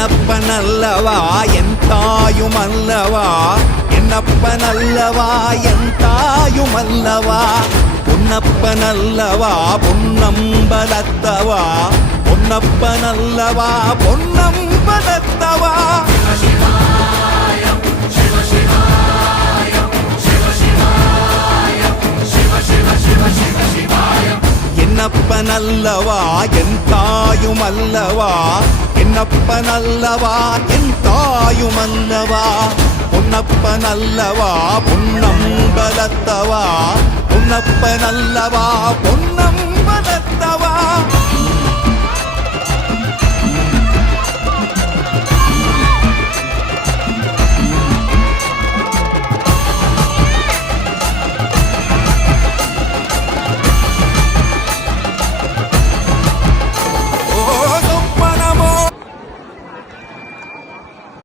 என்னப்பனல்லவா என் தாயுமல்லவா, என்னப்பனல்லவா என் தாயுமல்லவா, பொன்னப்பனல்லவா பொன்னம்பலத்தவா, பொன்னப்பனல்லவா பொன்னம்பலத்தவா. என்னப்பனல்லவா என் தாயுமல்லவா, என்னப்பனல்லவா என் தாயுமல்லவா, பொன்னப்பனல்லவா பொன்னம்பலத்தவா, பொன்னப்பனல்லவா பொன்னம்பலத்தவா.